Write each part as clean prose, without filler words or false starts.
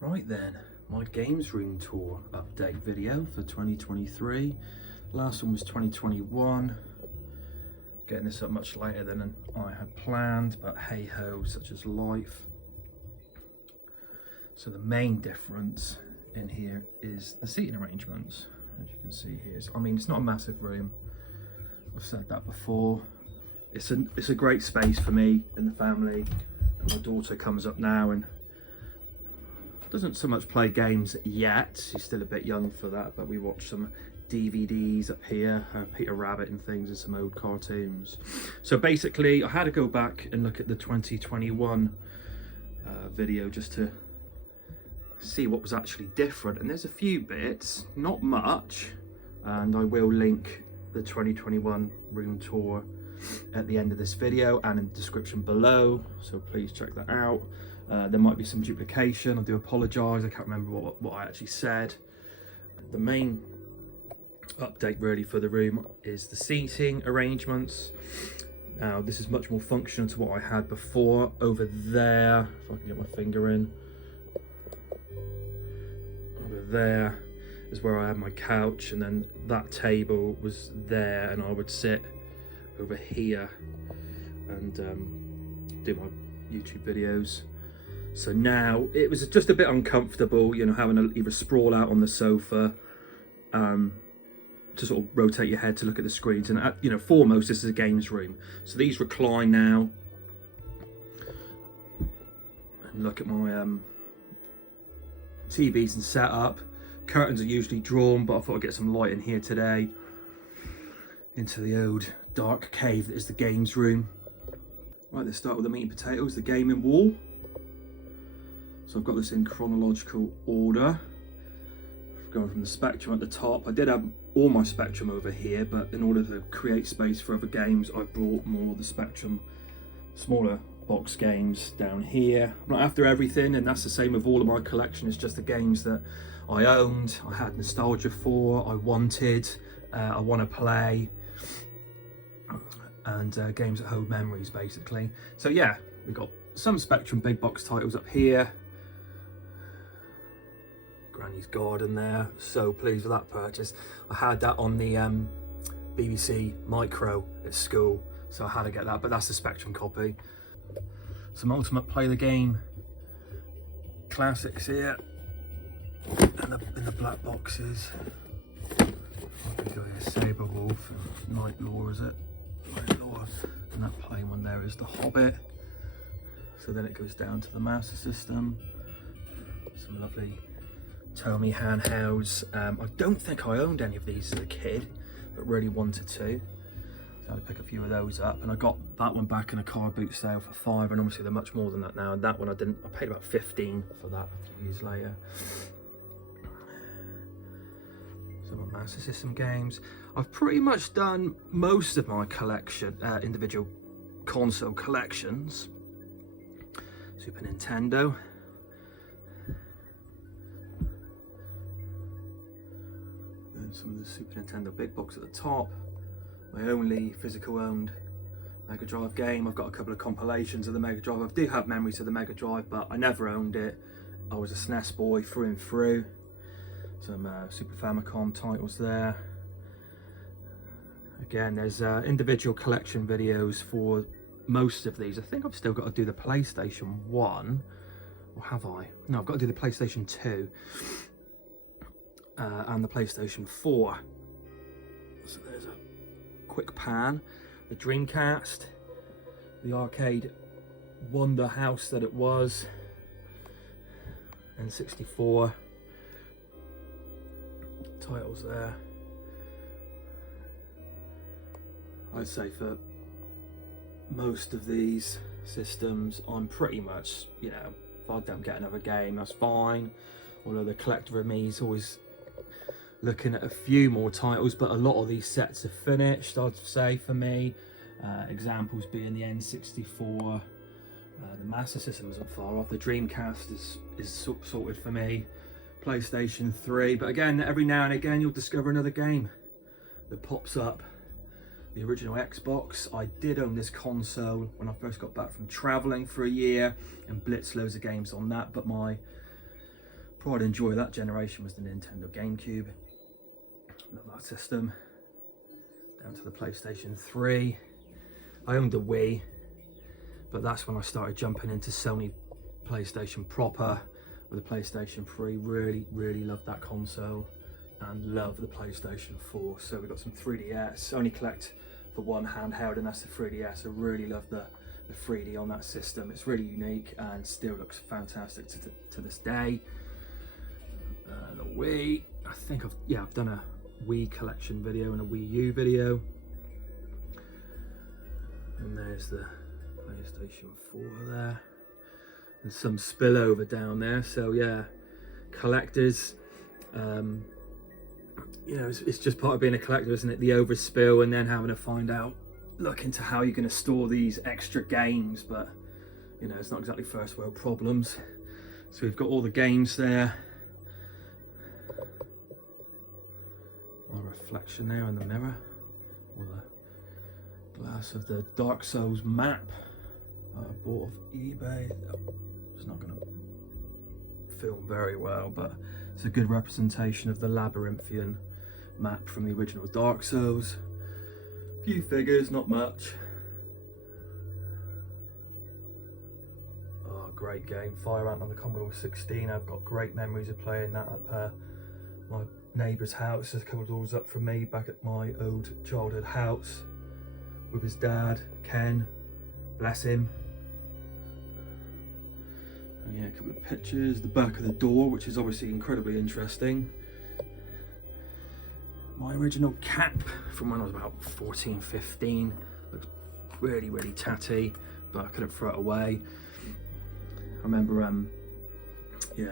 Right then, my games room tour update video for 2023. Last one was 2021. Getting this up much later than I had planned, but hey ho, such is life. So the main difference in here is the seating arrangements. As you can see here, I mean, it's not a massive room. I've said that before. It's a great space for me and the family. And my daughter comes up now and doesn't so much play games yet. She's still a bit young for that, but we watch some DVDs up here, Peter Rabbit and things, and some old cartoons. So basically, I had to go back and look at the 2021 video just to see what was actually different. And there's a few bits, not much, and I will link the 2021 room tour at the end of this video and in the description below, so please check that out. There might be some duplication, I do apologise, I can't remember what I actually said. The main update really for the room is the seating arrangements. Now this is much more functional to what I had before. Over there, if I can get my finger in, over there is where I had my couch, and then that table was there, and I would sit over here and do my YouTube videos. So now it was just a bit uncomfortable, you know, having to either sprawl out on the sofa to sort of rotate your head to look at the screens. And you know, foremost, this is a games room, so these recline now. And look at my TVs and setup. Curtains are usually drawn, but I thought I'd get some light in here today into the old dark cave that is the games room. Right, let's start with the meat and potatoes, the gaming wall. So I've got this in chronological order, going from the Spectrum at the top. I did have all my Spectrum over here, but in order to create space for other games, I brought more of the Spectrum smaller box games down here. I'm not after everything, and that's the same with all of my collection. It's just the games that I owned, I had nostalgia for, I wanted, I want to play, and games that hold memories basically. So yeah, we've got some Spectrum big box titles up here. Granny's Garden there, so pleased with that purchase. I had that on the BBC Micro at school, so I had to get that, but that's the Spectrum copy. Some Ultimate Play the Game classics here, and in the black boxes. We go here, Sabre Wolf and Night Lore, is it? Night Lore, and that plain one there is The Hobbit. So then it goes down to the Master System. Some lovely Tomy handhelds. I don't think I owned any of these as a kid, but really wanted to. So I had to pick a few of those up, and I got that one back in a car boot sale for £5, and obviously they're much more than that now. And that one I paid about 15 for that a few years later. Some Master System games. I've pretty much done most of my collection, individual console collections. Super Nintendo. Then some of the Super Nintendo big box at the top. My only physical owned Mega Drive game. I've got a couple of compilations of the Mega Drive. I do have memories of the Mega Drive, but I never owned it. I was a SNES boy through and through. Some Super Famicom titles there. Again, there's individual collection videos for most of these. I think I've still got to do the PlayStation 1, or have I? No, I've got to do the PlayStation 2 and the PlayStation 4. So there's a quick pan. The Dreamcast, the arcade wonder house that it was, N64 titles there. I'd say for most of these systems, I'm pretty much, you know, if I don't get another game, that's fine. Although the collector of me is always looking at a few more titles, but a lot of these sets are finished, I'd say, for me. Examples being the N64, the Master System isn't far off, the Dreamcast is sorted for me, PlayStation 3, but again, every now and again you'll discover another game that pops up. The original Xbox, I did own this console when I first got back from traveling for a year and blitzed loads of games on that, but my pride and joy of that generation was the Nintendo GameCube. Love that system. Down to the PlayStation 3. I owned a Wii, but that's when I started jumping into Sony PlayStation proper with the PlayStation 3. Really loved that console and love the PlayStation 4. So we got some 3DS. Only collect for one handheld, and that's the 3DS. I really love the 3D on that system. It's really unique and still looks fantastic to this day. The Wii, I think I've done a Wii collection video and a Wii U video. And there's the PlayStation 4 there. And some spillover down there. So yeah, collectors, you know, it's just part of being a collector, isn't it? The overspill and then having to look into how you're going to store these extra games. But you know, it's not exactly first world problems. So we've got all the games there. My reflection there in the mirror, or the glass of the Dark Souls map I bought off eBay. It's not going to film very well, but it's a good representation of the labyrinthian map from the original Dark Souls. A few figures, not much. Oh, great game. Fire Ant on the Commodore 16. I've got great memories of playing that up my neighbour's house, just a couple of doors up from me, back at my old childhood house with his dad, Ken, bless him. And yeah, a couple of pictures, the back of the door, which is obviously incredibly interesting. My original cap from when I was about 14, 15, looks really tatty, but I couldn't throw it away. I remember, yeah,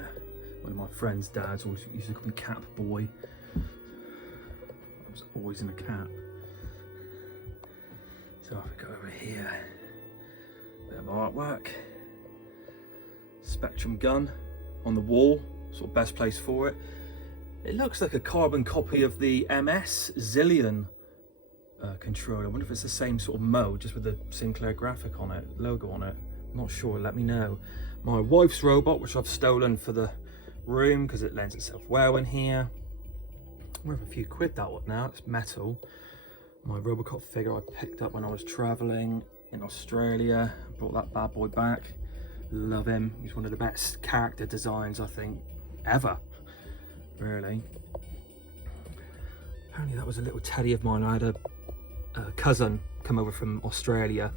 one of my friend's dads always used to call me Cap Boy. I was always in a cap. So if we go over here, bit of artwork. Spectrum gun on the wall, sort of best place for it. It looks like a carbon copy of the MS Zillion controller. I wonder if it's the same sort of mode, just with the Sinclair graphic on it, logo on it. I'm not sure, let me know. My wife's robot, which I've stolen for the room because it lends itself well in here. Worth a few quid, that one now. It's metal. My Robocop figure I picked up when I was traveling in Australia. Brought that bad boy back. Love him. He's one of the best character designs I think ever, really. Apparently that was a little teddy of mine. I had a cousin come over from Australia,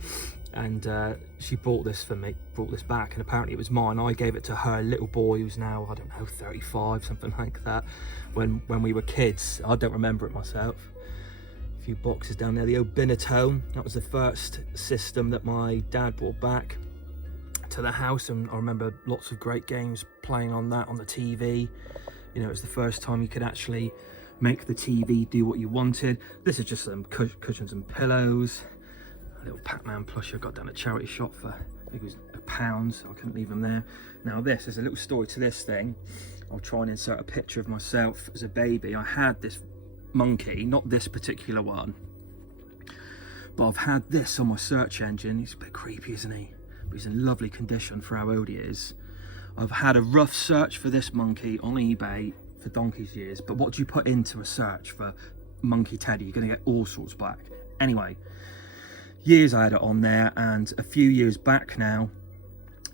and she bought this for me, brought this back, and apparently it was mine. I gave it to her little boy, who's now, I don't know, 35, something like that, when we were kids. I don't remember it myself. A few boxes down there. The old Binatone, that was the first system that my dad brought back to the house, and I remember lots of great games playing on that on the TV. You know, it's the first time you could actually make the TV do what you wanted. This is just some cushions and pillows. A little Pac-Man plushie I got down at charity shop for, I think it was £1, so I couldn't leave them there. Now this, there's a little story to this thing. I'll try and insert a picture of myself as a baby. I had this monkey, not this particular one, but I've had this on my search engine. He's a bit creepy, isn't he? But he's in lovely condition for how old he is. I've had a rough search for this monkey on eBay for donkey's years, but what do you put into a search for monkey teddy? You're going to get all sorts back. Anyway, years I had it on there, and a few years back now,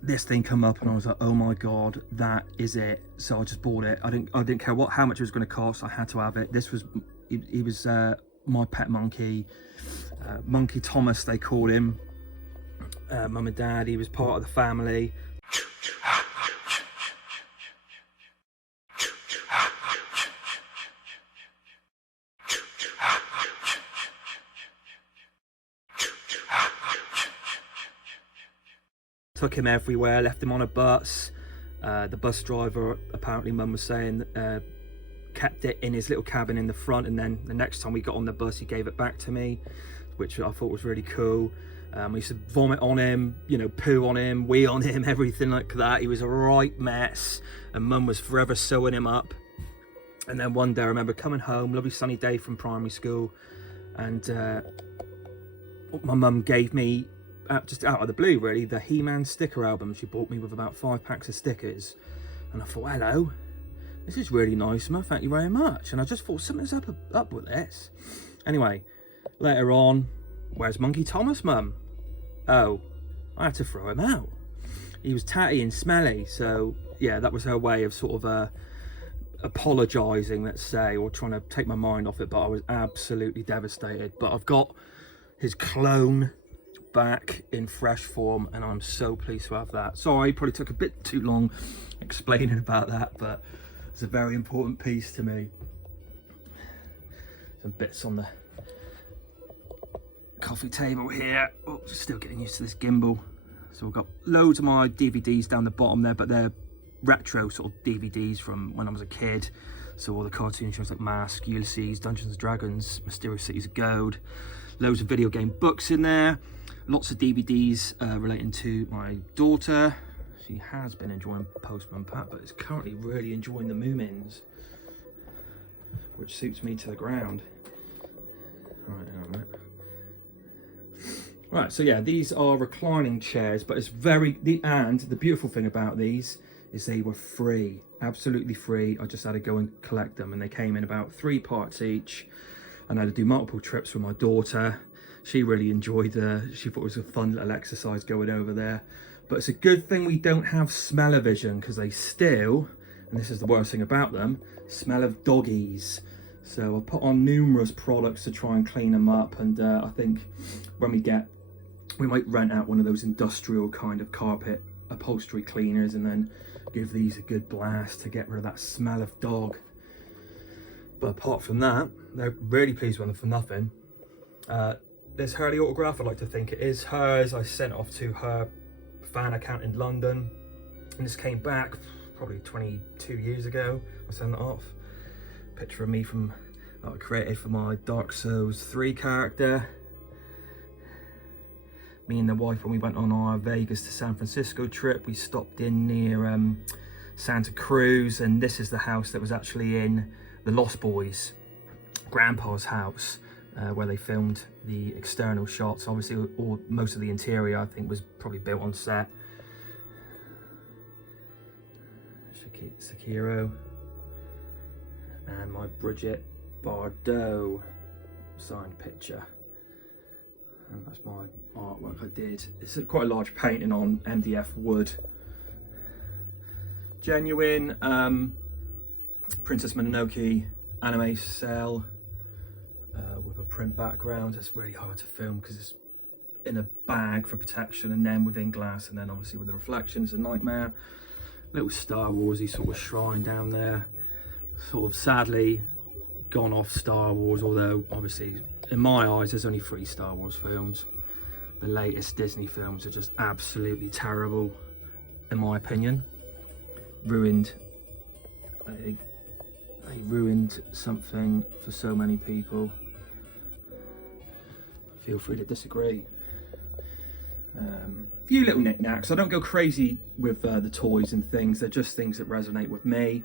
this thing come up and I was like, oh my god, that is it. So I just bought it. I didn't care how much it was going to cost. I had to have it. This was, he was my pet monkey, Monkey Thomas they called him. Mum and dad, he was part of the family. Took him everywhere, left him on a bus. The bus driver, apparently Mum was saying, kept it in his little cabin in the front, and then the next time we got on the bus he gave it back to me, which I thought was really cool. We used to vomit on him, you know, poo on him, wee on him, everything like that. He was a right mess, and Mum was forever sewing him up. And then one day I remember coming home, lovely sunny day from primary school, and my mum gave me, just out of the blue really, the He-Man sticker album. She bought me with about 5 packs of stickers, and I thought, hello, this is really nice, Mum, thank you very much. And I just thought something's up with this. Anyway, later on, where's Monkey Thomas, Mum? Oh, I had to throw him out. He was tatty and smelly, so yeah, that was her way of sort of apologising, let's say, or trying to take my mind off it, but I was absolutely devastated. But I've got his clone back in fresh form, and I'm so pleased to have that. Sorry, probably took a bit too long explaining about that, but it's a very important piece to me. Some bits on the coffee table here. Oh, still getting used to this gimbal. So we've got loads of my DVDs down the bottom there, but they're retro sort of DVDs from when I was a kid. So all the cartoon shows like Mask, Ulysses, Dungeons and Dragons, Mysterious Cities of Gold. Loads of video game books in there. Lots of DVDs relating to my daughter. She has been enjoying Postman Pat, but is currently really enjoying the Moomins, which suits me to the ground. Right, hang on a minute. Right, so yeah, these are reclining chairs, but it's and the beautiful thing about these is they were free, absolutely free. I just had to go and collect them, and they came in about 3 parts each, and I had to do multiple trips with my daughter. She really enjoyed she thought it was a fun little exercise going over there. But it's a good thing we don't have smell-o-vision, because they still, and this is the worst thing about them, smell of doggies. So I'll put on numerous products to try and clean them up, and I think when we might rent out one of those industrial kind of carpet upholstery cleaners and then give these a good blast to get rid of that smell of dog. But apart from that, they're really pleased with them for nothing. This Hurley autograph, I'd like to think it is hers. I sent it off to her fan account in London, and this came back probably 22 years ago. I sent it off. Picture of me that I created for my Dark Souls 3 character. Me and the wife, when we went on our Vegas to San Francisco trip, we stopped in near Santa Cruz, and this is the house that was actually in The Lost Boys, Grandpa's house, where they filmed the external shots. Obviously, most of the interior, I think, was probably built on set. Sekiro. And my Bridget Bardot signed picture. And that's my artwork I did. It's quite a large painting on MDF wood. Genuine Princess Mononoke anime cell with a print background. It's really hard to film because it's in a bag for protection and then within glass, and then obviously with the reflection it's a nightmare. Little Star Warsy sort of shrine down there. Sort of sadly gone off Star Wars, although obviously in my eyes there's only 3 Star Wars films. The latest Disney films are just absolutely terrible in my opinion. Ruined, they ruined something for so many people. Feel free to disagree. Few little knickknacks. I don't go crazy with the toys and things, they're just things that resonate with me.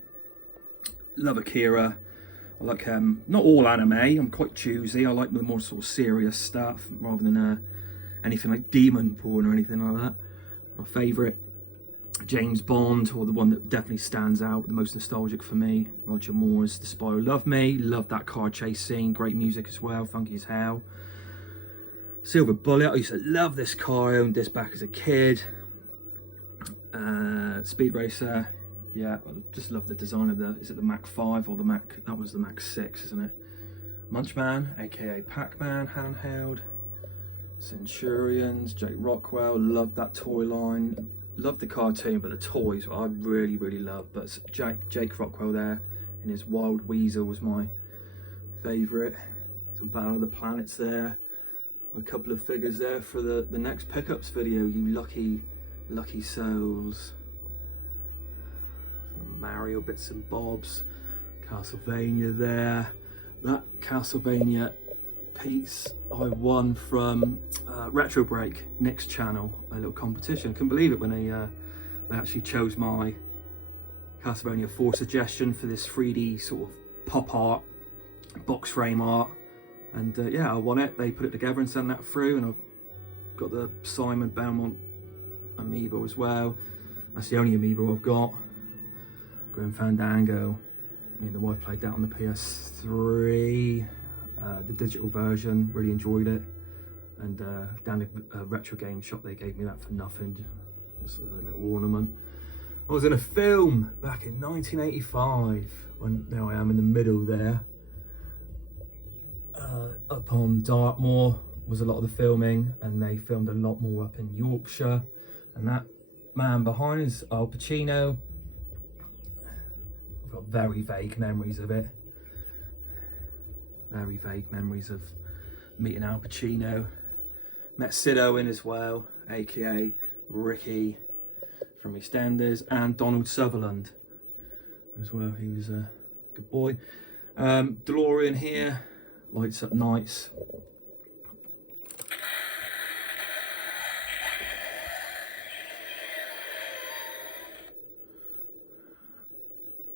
Love Akira. I like not all anime, I'm quite choosy. I like the more sort of serious stuff rather than anything like demon porn or anything like that. My favourite, James Bond, or the one that definitely stands out, the most nostalgic for me, Roger Moore's The Spy Who Loved Me. Love that car chase scene, great music as well, funky as hell. Silver Bullet, I used to love this car, I owned this back as a kid. Speed Racer, yeah, I just love the design of is it the Mach 5 or the Mach, that was the Mach 6, isn't it? Munchman, aka Pac-Man handheld. Centurions, Jake Rockwell, love that toy line. Love the cartoon, but the toys I really, really love. But Jake Rockwell there in his Wild Weasel was my favourite. Some Battle of the Planets there. A couple of figures there for the next pickups video, you lucky souls. Some Mario bits and bobs. Castlevania there. That Castlevania piece I won from Retro Break, Nick's channel, a little competition. Couldn't believe it when they actually chose my Castlevania 4 suggestion for this 3D sort of pop art, box frame art, and yeah, I won it. They put it together and sent that through, and I've got the Simon Belmont amiibo as well. That's the only amiibo I've got. Grim Fandango, Me and the wife played that on the PS3, the digital version, really enjoyed it. And down at a retro game shop, they gave me that for nothing, just a little ornament. I was in a film back in 1985, when now I am in the middle there. Up on Dartmoor was a lot of the filming, and they filmed a lot more up in Yorkshire. And that man behind is Al Pacino. I've got very vague memories of it. Very vague memories of meeting Al Pacino. Met Sid Owen as well, aka Ricky from EastEnders, and Donald Sutherland as well. He was a good boy. DeLorean here, lights up nice.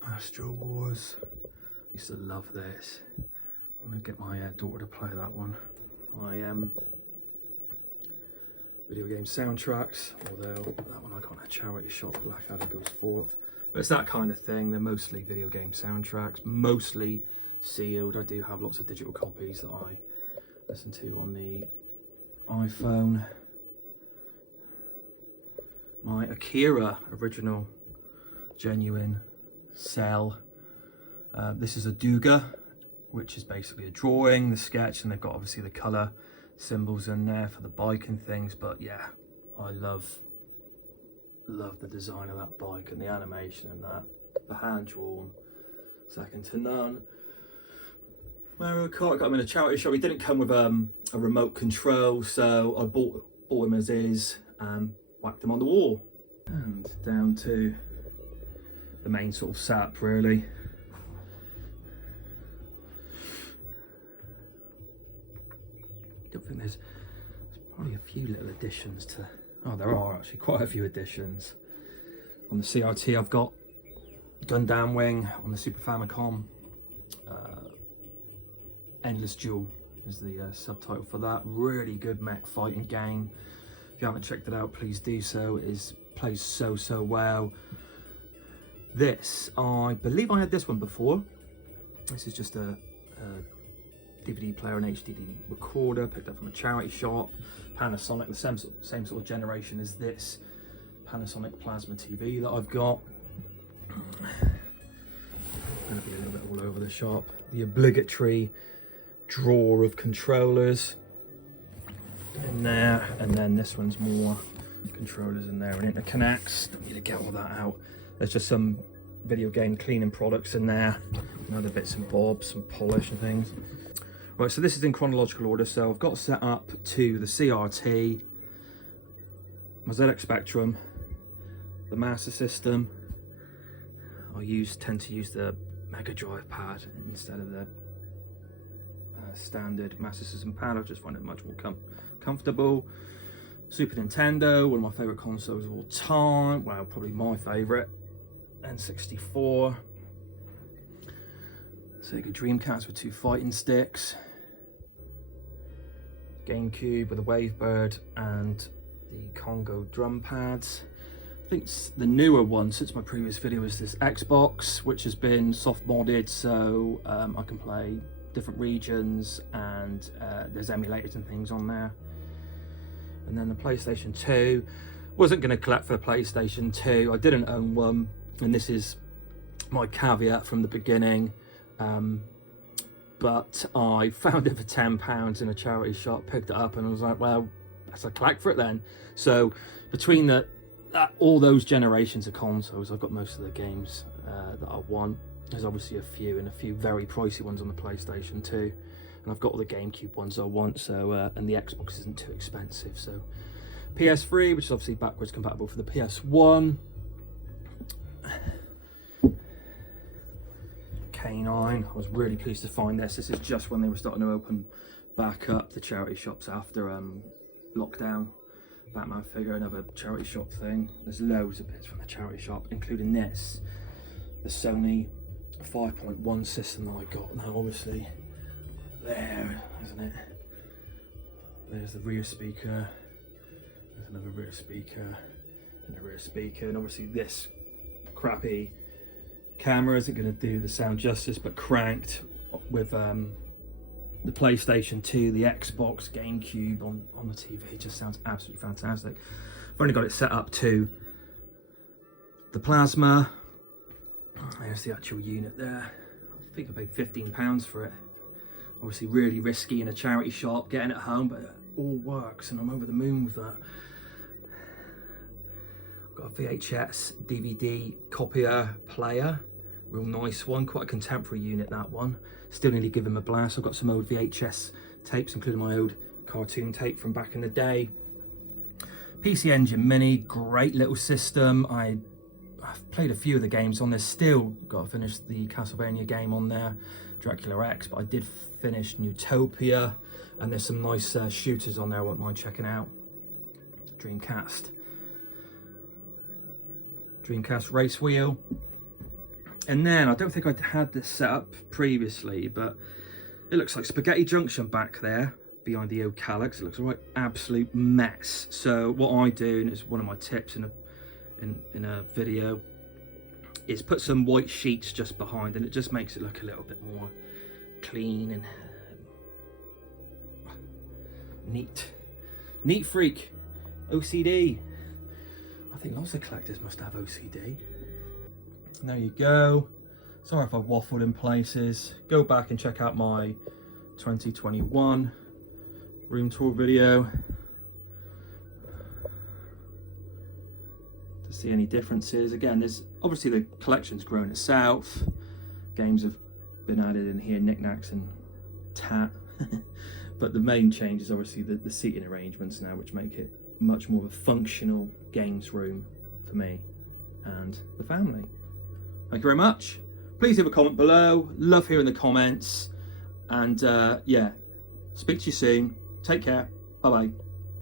Astro Wars, used to love this. I'm gonna get my daughter to play that one. My video game soundtracks, although that one I got in a charity shop, Blackadder goes forth. But it's that kind of thing. They're mostly video game soundtracks, mostly sealed. I do have lots of digital copies that I listen to on the iPhone. My Akira original, genuine cell. This is a Douga, which is basically a drawing, the sketch, and they've got obviously the colour symbols in there for the bike and things. But yeah, I love the design of that bike and the animation and that. The hand drawn, second to none. Mario Kart, got him in a charity shop. He didn't come with a remote control, so I bought him as is and whacked him on the wall. And down to the main sort of setup really. I think there's probably a few little additions to, oh there are actually quite a few additions. On the CRT I've got Gundam Wing. On the Super Famicom, Endless Duel is the subtitle for that. Really good mech fighting game. If you haven't checked it out, please do so. It plays so well. This, I believe I had this one before. This is just a DVD player and HD recorder, picked up from a charity shop. Panasonic, the same sort of generation as this Panasonic plasma TV that I've got. Going to be a little bit all over the shop. The obligatory drawer of controllers in there, and then this one's more controllers in there and interconnects. Don't need to get all that out. There's just some video game cleaning products in there, and other bits and bobs, some polish and things. Right, so this is in chronological order. So I've got set up to the CRT, my ZX Spectrum, the Master System. I tend to use the Mega Drive pad instead of the standard Master System pad. I just find it much more comfortable. Super Nintendo, one of my favourite consoles of all time. Well, probably my favourite. N64. Sega Dreamcast with 2 fighting sticks. GameCube with a Wavebird and the Congo drum pads. I think the newer one since my previous video is this Xbox, which has been soft modded, so I can play different regions, and there's emulators and things on there. And then the PlayStation 2. Wasn't going to collect for the PlayStation 2. I didn't own one, and this is my caveat from the beginning. But I found it for £10 in a charity shop, picked it up, and I was like, well, let's collect for it then. So between all those generations of consoles, I've got most of the games that I want. There's obviously a few very pricey ones on the PlayStation 2, and I've got all the GameCube ones I want. So and the Xbox isn't too expensive. So PS3, which is obviously backwards compatible for the PS1. K9, I was really pleased to find this. This is just when they were starting to open back up the charity shops after lockdown. Batman figure, another charity shop thing. There's loads of bits from the charity shop, including this, the Sony 5.1 system that I got. Now obviously, there, isn't it? There's the rear speaker, there's another rear speaker, and a rear speaker, and obviously this crappy camera isn't going to do the sound justice, but cranked with the PlayStation 2, the Xbox, GameCube on the TV, it just sounds absolutely fantastic. I've only got it set up to the plasma. There's the actual unit there. I think I paid £15 for it. Obviously really risky in a charity shop, getting it home, but it all works and I'm over the moon with that. I've got a VHS DVD copier player, real nice one, quite a contemporary unit, that one. Still nearly give him a blast. I've got some old VHS tapes, including my old cartoon tape from back in the day. PC Engine Mini, great little system. I've played a few of the games on there. Still got to finish the Castlevania game on there, Dracula X, but I did finish Newtopia, and there's some nice shooters on there I won't mind checking out. Dreamcast race wheel. And then I don't think I'd had this set up previously, but it looks like Spaghetti Junction back there behind the old Calyx. It looks a right absolute mess. So what I do, and it's one of my tips in a video, is put some white sheets just behind, and it just makes it look a little bit more clean and neat freak. OCD. I think lots of collectors must have OCD. And there you go. Sorry if I waffled in places. Go back and check out my 2021 room tour video to see any differences. Again, there's obviously the collection's grown itself. Games have been added in here, knickknacks and tat. But the main change is obviously the seating arrangements now, which make it much more of a functional games room for me and the family. Thank you very much. Please leave a comment below. Love hearing the comments. And yeah, speak to you soon. Take care. Bye bye.